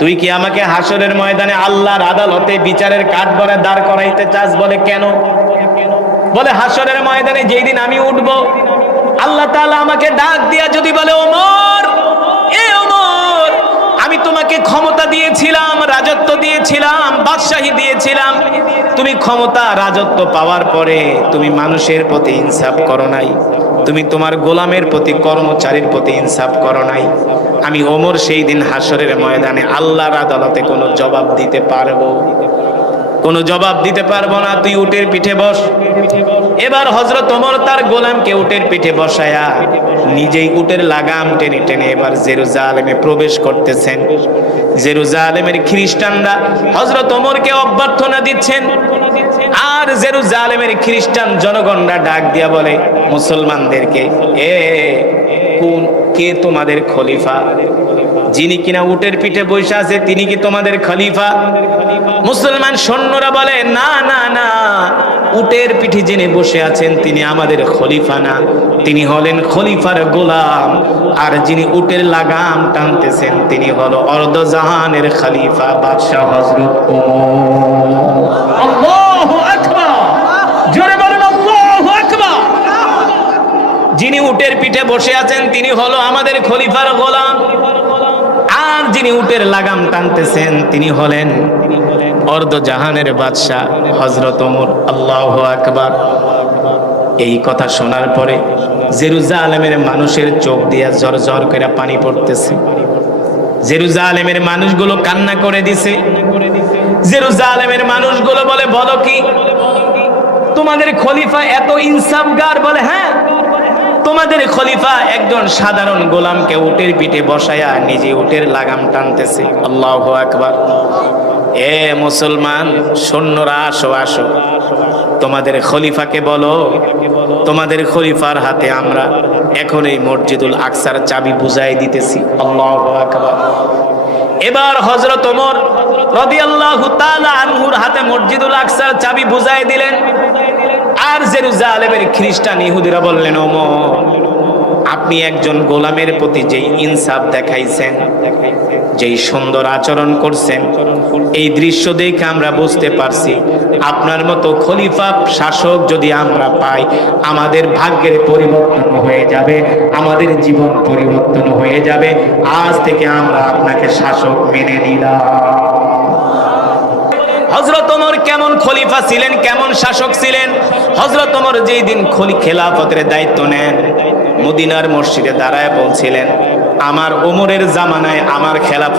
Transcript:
তুই কি আমাকে হাসরের ময়দানে আল্লাহর আদালতে বিচারের কাঠগড়ায় দাঁড় করাইতে চাস? বলে কেন? বলে হাসরের ময়দানে যেই দিন আমি উঠব, আল্লাহ তাআলা আমাকে ডাক দিয়া যদি বলে, ওমর, এ ওমর, আমি তোমাকে ক্ষমতা দিয়েছিলাম, রাজত্ব দিয়েছিলাম, বাদশাহী দিয়েছিলাম, তুমি ক্ষমতা রাজত্ব পাওয়ার পরে তুমি মানুষের প্রতি ইনসাফ করো নাই, তুমি তোমার গোলামের প্রতি, কর্মচারীর প্রতি ইনসাফ করো নাই। আমি ওমর সেই দিন হাসরের ময়দানে আল্লাহর আদালতে কোনো জবাব দিতে পারবো? কোনো জবাব দিতে পারবো না। তুই উটের পিঠে বস। এবার হযরত ওমর তার গোলামকে উটের পিঠে বসায়া নিজেই উটের লাগাম টেনে টেনে এবার জেরুজালেমে প্রবেশ করতেছেন। জেরুজালেমের খ্রিস্টানরা হযরত ওমরকে অভ্যর্থনা দিচ্ছেন, আর জেরুজালেমের খ্রিস্টান জনগণরা ডাক দিয়া বলে মুসলমানদেরকে, কে তোমাদের খলিফা? যিনি কিনা উটের পিঠে বসে আছে তিনি কি তোমাদের খলিফা? মুসলমান সৈন্যরা বলে, না না না, উটের পিঠে যিনি বসে আছেন তিনি আমাদের খলিফা না, তিনি হলেন খলিফার গোলাম, আর যিনি উটের লাগাম টানতেছেন তিনি হলো অর্ধজাহানের খলিফা বাদশাহ হযরত ওমর। আল্লাহু আকবার, জোরে বলেন আল্লাহু আকবার। যিনি উটের পিঠে বসে আছেন তিনি হলো আমাদের খলিফার গোলাম, আর যিনি উটের লাগাম টানতেছেন তিনি হলেন অর্ধজাহানের বাদশাহ হযরত ওমর। আল্লাহু আকবার। এই কথা শোনার পরে জেরুজালেমের মানুষের চোখ দিয়ে ঝরঝর করে পানি পড়তেছে। জেরুজালেমের মানুষগুলো কান্না করে দিছে। জেরুজালেমের মানুষগুলো বলে, বলো কি তোমাদের খলিফা এত ইনসাফগার? বলে হ্যাঁ, তোমাদের খলিফা একজন সাধারণ গোলামকে উটের পিঠে বসায়া নিজে উটের লাগাম টানতেছে। আল্লাহু আকবার। এ মুসলমান সৈন্যরা, আসো আসো, তোমাদের খলিফাকে বলো, তোমাদের খলিফার হাতে আমরা এখন এই মসজিদুল আকসার চাবি বুঝাই দিতেছি। আল্লাহু আকবার। এবার হযরত ওমর রাদিয়াল্লাহু তাআলা আনহুর হাতে মসজিদুল আকসার চাবি বুঝাই দিলেন। আর জেরুজালেমের খ্রিস্টান ইহুদিরা বললেন, ওমর, আপনি একজন গোলামের প্রতি যেই ইনসাফ দেখাইছেন, যেই সুন্দর আচরণ করছেন, এই দৃশ্য দেখে আমরা বুঝতে পারছি আপনার মতো খলিফা শাসক যদি আমরা পাই আমাদের ভাগ্যের পরিবর্তন হয়ে যাবে, আমাদের জীবন পরিবর্তন হয়ে যাবে। আজ থেকে আমরা আপনাকে শাসক মেনে নিলাম। হযরত ওমর কেমন খলিফা ছিলেন, কেমন শাসক ছিলেন? হযরত ওমর যেই দিন খেলাফতের দায়িত্ব নেন, মদিনার মসজিদে দাঁড়ায় বলছিলেন, আমার ওমরের জামানায় আমার খেলাফত